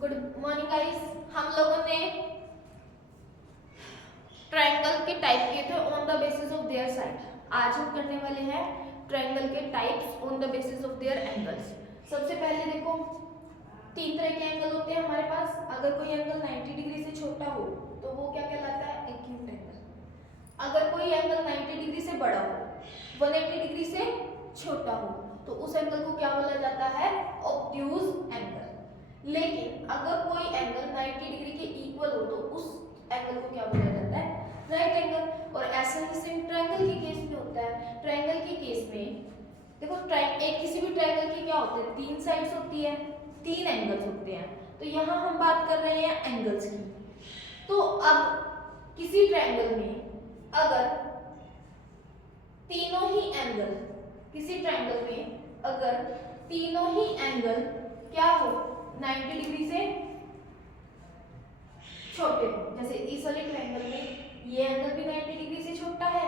Good morning guys. हम लोगों ने ट्रायंगल के टाइप किए थे on the basis of their side. आज हम करने वाले हैं ट्रायंगल के types on the basis of their angles. सबसे पहले देखो, तीन तरह के एंगल होते हैं हमारे पास। अगर कोई एंगल 90 डिग्री से छोटा हो तो वो क्या कहलाता है? Acute angle. अगर कोई एंगल 90 डिग्री से बड़ा हो, 180 डिग्री से छोटा हो, तो उस एंगल को क्या बोला जाता है? Obtuse angle. लेकिन अगर कोई एंगल 90 डिग्री के इक्वल हो तो उस एंगल को क्या बोला जाता है? Right angle. और ऐसा ही सेम ट्रायंगल के केस में होता है। ट्रायंगल के केस में देखो, एक किसी भी ट्रायंगल की क्या होते हैं? तीन साइड्स होती है, तीन एंगल्स होते हैं। तो यहाँ हम बात कर रहे हैं एंगल्स की। तो अब किसी ट्रायंगल में अगर तीनों ही एंगल, किसी ट्रायंगल में अगर तीनों ही एंगल क्या हो? 90 डिग्री से छोटे हो। जैसे इस वाले ट्रायंगल में ये एंगल भी 90 डिग्री से छोटा है,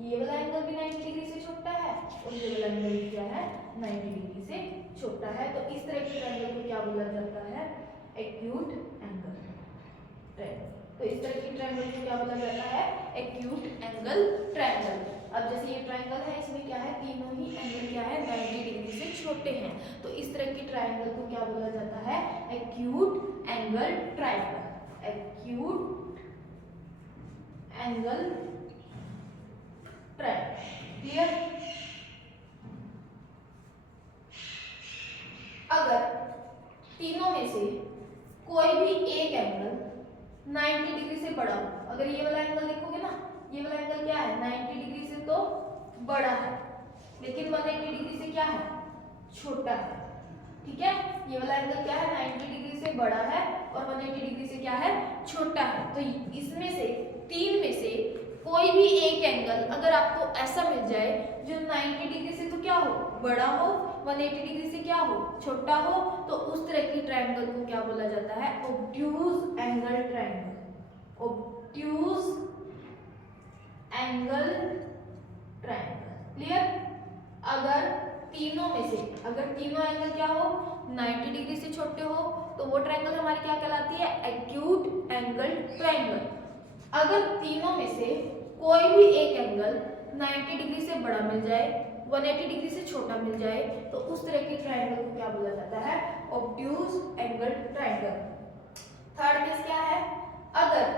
ये वाला एंगल भी 90 डिग्री से छोटा है, और ये वाला एंगल भी क्या है? 90 डिग्री से छोटा है। तो इस तरह के ट्रायंगल को क्या बोला जाता है? Acute angle. तो इस तरह की ट्रायंगल को क्या बोला जाता है? Acute angle triangle. अब जैसे ये ट्रायंगल है, इसमें क्या है? तीनों ही एंगल क्या है? 90 डिग्री से छोटे हैं। तो इस तरह की ट्रायंगल को क्या बोला जाता है? Acute angle triangle. Acute angle triangle. Clear? अगर तीनों में से कोई भी एक एंगल 90 डिग्री से बड़ा हो, अगर ये वाला एंगल देखोगे ना, ये वाला एंगल क्या है? 90 डिग्री से तो बड़ा है, लेकिन 180 डिग्री से क्या है? छोटा है। ठीक है, ये वाला एंगल क्या है? 90 डिग्री से बड़ा है और 180 डिग्री से क्या है? छोटा है। तो इसमें से तीन में से कोई भी एक एंगल अगर आपको ऐसा मिल जाए जो 90 डिग्री से तो क्या हो? बड़ा हो, 180 डिग्री से क्या हो? छोटा हो, तो उस तरह की ट्रायंगल को क्या बोला जाता है? Obtuse angle triangle. Obtuse angle triangle. Clear? अगर तीनों में से, अगर तीनों एंगल क्या हो? 90 डिग्री से छोटे हो, तो वो ट्रायंगल हमारी क्या कहलाती है? Acute angle triangle. अगर तीनों में से कोई भी एक एंगल 90 डिग्री से बड़ा मिल जाए, 180 डिग्री से छोटा मिल जाए, तो उस तरह के ट्रायंगल को क्या बोला जाता है? Obtuse angle triangle. Third case क्या है? अगर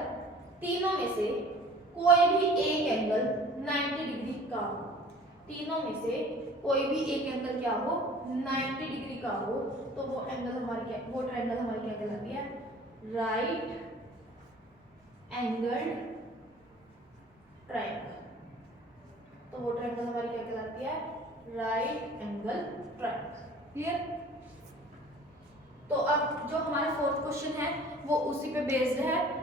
तीनों में से कोई भी एक एंगल 90 डिग्री का हो, तीनों में से कोई भी एक एंगल क्या हो? 90 डिग्री का हो, तो वो एंगल हमारी क्या, वो ट्रायंगल हमारी क्या कहलाती है? Right angle triangle. तो वो ट्रायंगल हमारी क्या कहलाती है? Right angle triangle. क्लियर? तो अब जो हमारा फोर्थ क्वेश्चन है वो उसी पे बेस्ड है।